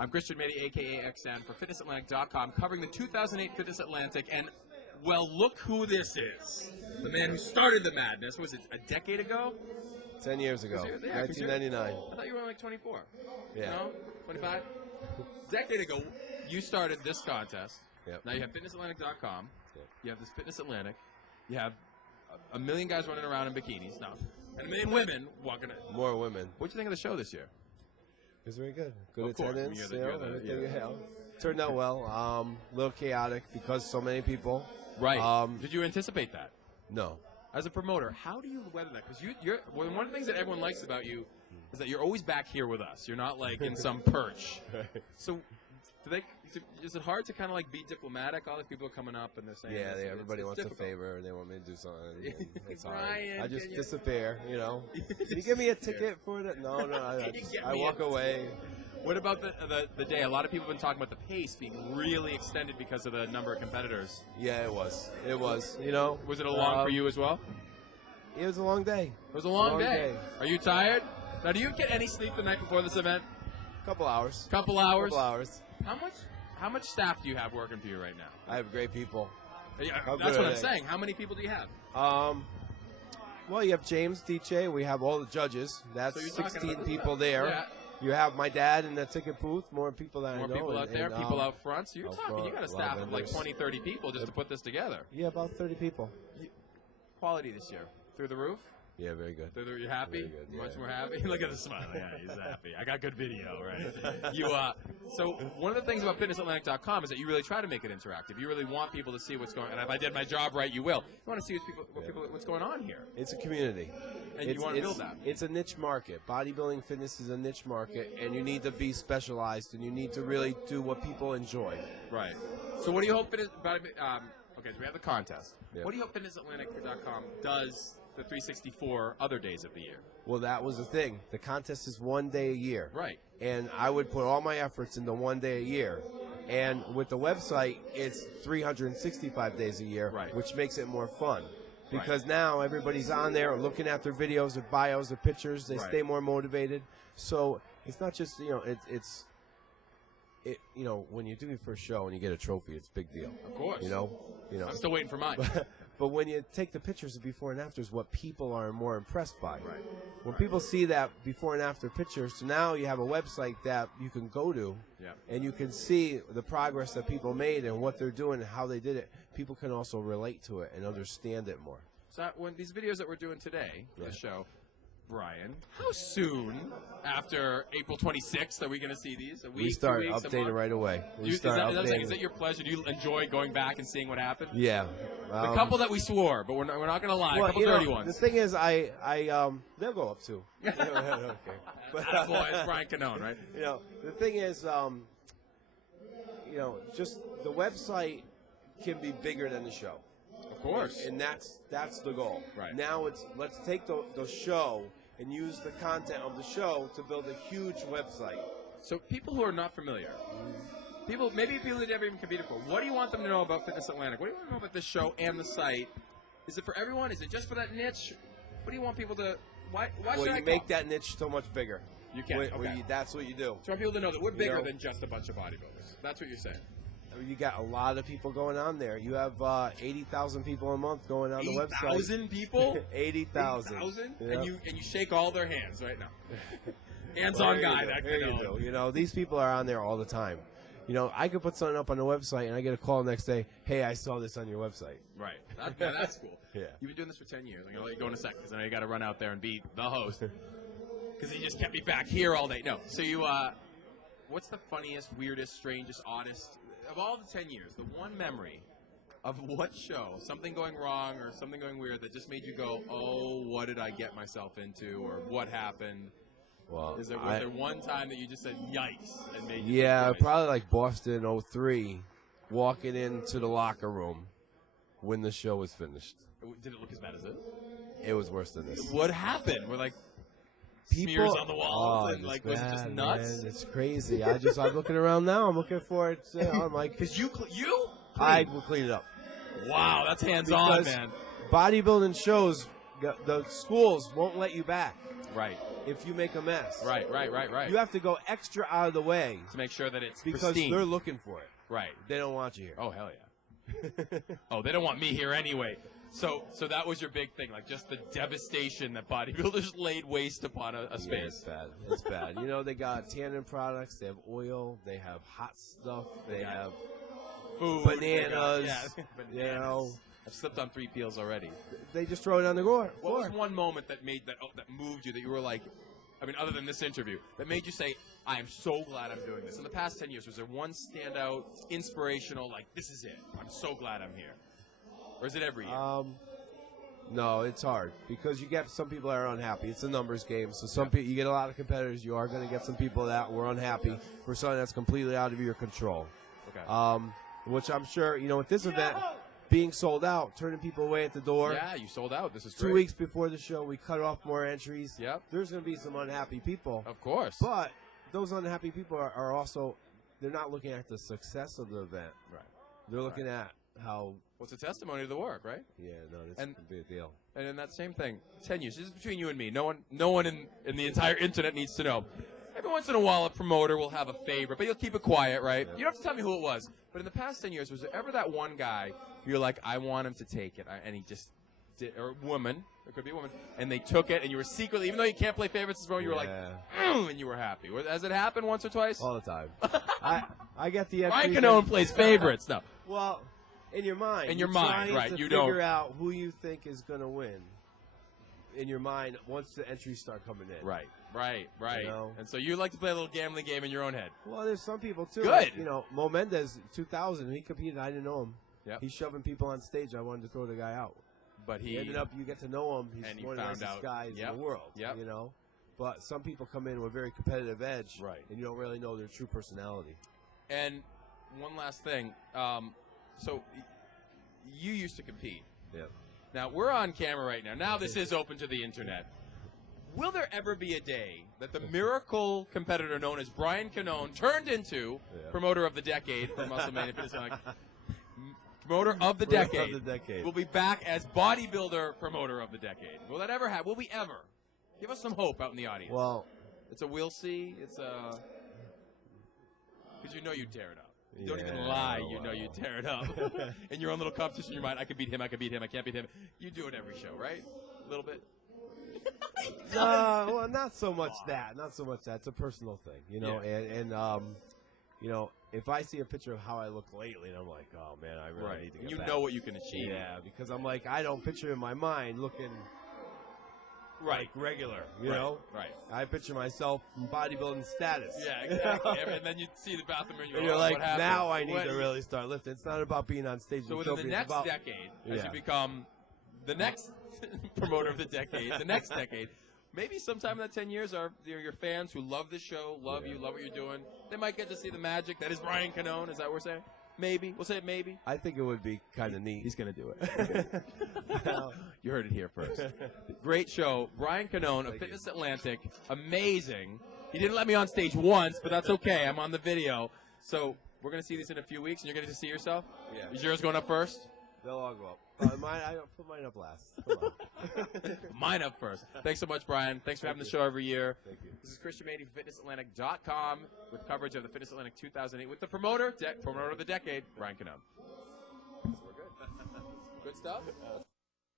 I'm Christian Mehdi, a.k.a. XN, for FitnessAtlantic.com, covering the 2008 Fitness Atlantic. And, well, look who this is. The man who started the madness. Was it a decade ago? 10 years ago. 1999. I thought you were only like 24. Yeah. No? 25? Decade ago, you started this contest. Yep. Now you have FitnessAtlantic.com. Yep. You have this Fitness Atlantic. You have a million guys running around in bikinis now, and a million women walking in. More women. What'd you think of the show this year? It was very good. Good Of course. attendance. You're the- Turned out well. A little chaotic because so many people. Right. Did you anticipate that? No. As a promoter, how do you weather that? Because you're one of the things that everyone likes about you is that you're always back here with us. You're not like in some perch. So, is it hard to kind of like be diplomatic? All the people are coming up and they're saying, everybody wants difficult. a favor and they want me to do something. And it's hard. Brian, I just disappear, you know. Can you give me a ticket for that? No. I walk away. What about the day? A lot of people have been talking about the pace being really extended because of the number of competitors. Yeah, it was. It was. You know. Was it a long for you as well? It was a long day. It was a long day. Are you tired? Now, do you get any sleep the night before this event? Couple hours. Couple hours. How much staff do you have working for you right now? I have great people. Yeah, that's what I'm saying. How many people do you have? Well, you have James, DJ. We have all the judges. That's So 16 people there. Yeah. You have my dad in the ticket booth. More people than I know. More people out there, people out front. So you're out talking, you got a front, staff lot of like vendors. 20, 30 people just to put this together. Yeah, about 30 people. Quality this year. Through the roof? Yeah, very good. You happy? Very good, Much yeah. more happy? Look at the smile. Yeah, he's happy. I got good video, right? So one of the things about FitnessAtlantic.com is that you really try to make it interactive. You really want people to see what's going on. And if I did my job right, you will. You want to see what's going on here. It's a community. And you want to build that. It's a niche market. Bodybuilding fitness is a niche market, and you need to be specialized, and you need to really do what people enjoy. Right. So what do you hope okay, so we have the contest. Yeah. What do you hope FitnessAtlantic.com does the 364 other days of the year? Well, that was the thing. The contest is 1 day a year. Right. And I would put all my efforts into 1 day a year. And with the website, it's 365 days a year, Right. which makes it more fun. Because Right. now everybody's on there looking at their videos, their bios, their pictures. They Right. stay more motivated. So it's not just, when you do your first show and you get a trophy, it's a big deal. Of course. You know. I'm still waiting for mine. But when you take the pictures of before and afters, what people are more impressed by. Right. When people see that before and after pictures, so now you have a website that you can go to, Yeah. and you can see the progress that people made and what they're doing and how they did it. People can also relate to it and understand it more. So when these videos that we're doing today, for the Yeah. show, Brian, how soon after April 26th are we going to see these? A week, We start 2 weeks, a updating month? right away. Is that your pleasure? Do you enjoy going back and seeing what happened? Yeah. The couple that we swore, but we're not going to lie. A couple dirty ones. The thing is, they'll go up too. Okay. Boy, it's Brian Cannone, right? The thing is, just the website can be bigger than the show. Of course. And that's the goal. Right. Now let's take the show and use the content of the show to build a huge website. So people who are not familiar, maybe people that never even competed before, what do you want them to know about Fitness Atlantic? What do you want to know about this show and the site? Is it for everyone? Is it just for that niche? What do you want people to? Why should I you make that niche so much bigger. You can. Okay. That's what you do. So I want people to know that we're bigger than just a bunch of bodybuilders. That's what you're saying. You got a lot of people going on there. You have 80,000 people a month going on the website. 80,000 people? 80,000. 80,000? Yeah. And you shake all their hands right now. Hands-on guy. You do. These people are on there all the time. I could put something up on the website, and I get a call next day, hey, I saw this on your website. Right. That's cool. Yeah. You've been doing this for 10 years. I'm going to let you go in a second, because I know you got to run out there and be the host. Because he just kept me back here all day. No. So what's the funniest, weirdest, strangest, oddest, of all the 10 years, the one memory of what show, something going wrong or something going weird that just made you go, oh, what did I get myself into, or what happened? Well, was there one time that you just said, yikes, and made you probably like Boston 03, walking into the locker room when the show was finished. Did it look as bad as it? It was worse than this. What happened? We're like, smears on the walls, and like, was it just nuts? Man, it's crazy. I'm looking around now. I'm looking for it. I'm like, because you I will clean it up. Wow, that's hands-on, man. Bodybuilding shows, the schools won't let you back. Right. if you make a mess. Right. You have to go extra out of the way To make sure that it's because pristine. they're looking for it. Right. They don't want you here. Oh, hell yeah. Oh, they don't want me here anyway. So that was your big thing, like just the devastation that bodybuilders laid waste upon a Yeah, space. it's bad. It's bad. You know, they got tannin products, they have oil, they have hot stuff, they have Food, bananas. yeah. You know, I've slipped on 3 peels already. they just throw it on the floor. What was one moment that made that moved you that you were like, I mean, other than this interview, that made you say, I am so glad I'm doing this? In the past 10 years, was there one standout, inspirational, like, this is it, I'm so glad I'm here? Or is it every year? No, it's hard because you get some people that are unhappy. It's a numbers game, so some people you get a lot of competitors. You are going to get some people that were unhappy for something that's completely out of your control. Okay. Which I'm sure with this event being sold out, turning people away at the door. Yeah, you sold out. This is 2 great. weeks before the show, we cut off more entries. Yep. There's going to be some unhappy people. Of course. But those unhappy people are also, they're not looking at the success of the event. Right. They're looking at how. What's a testimony to the work, right? Yeah, no, that's And- a big deal. And in that same thing, 10 years. This is between you and me. No one in the entire internet needs to know. Every once in a while, a promoter will have a favorite, but you'll keep it quiet, right? Yeah. You don't have to tell me who it was. But in the past 10 years, was there ever that one guy who you're like, I want him to take it, and he just did, or a woman, it could be a woman, and they took it, and you were secretly, even though you can't play favorites, you were like, and you were happy. Has it happened once or twice? All the time. I get the Ryan entries Cannone that- plays favorites. No. Well, in your mind. In your you're mind, trying right, to you figure don't- out who you think is going to win. In your mind, once the entries start coming in. Right. You know? And so you like to play a little gambling game in your own head. Well, there's some people too. Good. Like, Mo Mendez, 2000, he competed. I didn't know him. Yep. He's shoving people on stage. I wanted to throw the guy out. But He ended up. You get to know him. And He's you one of the found nicest out. guys Yep. in the world. Yep. But some people come in with a very competitive edge. Right. And you don't really know their true personality. And one last thing. So you used to compete. Yeah. Now, we're on camera right now. Now this is open to the internet. Will there ever be a day that the miracle competitor known as Brian Cannone turned into promoter of the decade for Muscle Mania Fitness Clinic? Promoter of the decade. Of the decade. Will be back as bodybuilder promoter of the decade. Will that ever happen? Will we ever? Give us some hope out in the audience. Well, it's a we'll see. It's a... Because you know you'd tear it up. You don't even Yeah, lie. You well. know you'd tear it up. In your own little competition in your mind, I could beat him, I could beat him, I can't beat him. You do it every show, right? A little bit? no, well, not so much that. Not so much that. It's a personal thing, Yeah. And if I see a picture of how I look lately, and I'm like, oh man, I really need to get You back. know what you can achieve. Yeah, because I'm like, I don't picture in my mind looking like regular, you know? Right. I picture myself in bodybuilding status. Yeah, exactly. And then you see the bathroom and And you're you're like, like, what happened? now I need What- to really start lifting. It's not about being on stage. So with within the trophies, it's next about, decade, as Yeah. you become the next promoter of the decade, the next decade, maybe sometime in that 10 years, your fans who love this show, love you, love what you're doing, they might get to see the magic that is Brian Cannone. Is that what we're saying? Maybe. We'll say it maybe. I think it would be kind of neat. He's going to do it. You heard it here first. Great show. Brian Cannone of Fitness Atlantic. Amazing. He didn't let me on stage once, but that's okay. I'm on the video. So we're going to see this in a few weeks, and you're going to see yourself? Yeah. Is yours going up first? They'll all go up. I put mine up last. Come on. Mine up first. Thanks so much, Brian. Thanks for having the show every year. Thank you. This is Christian Maney from FitnessAtlantic.com with coverage of the Fitness Atlantic 2008 with the promoter of the decade, Brian Cannone. We're good. Good stuff.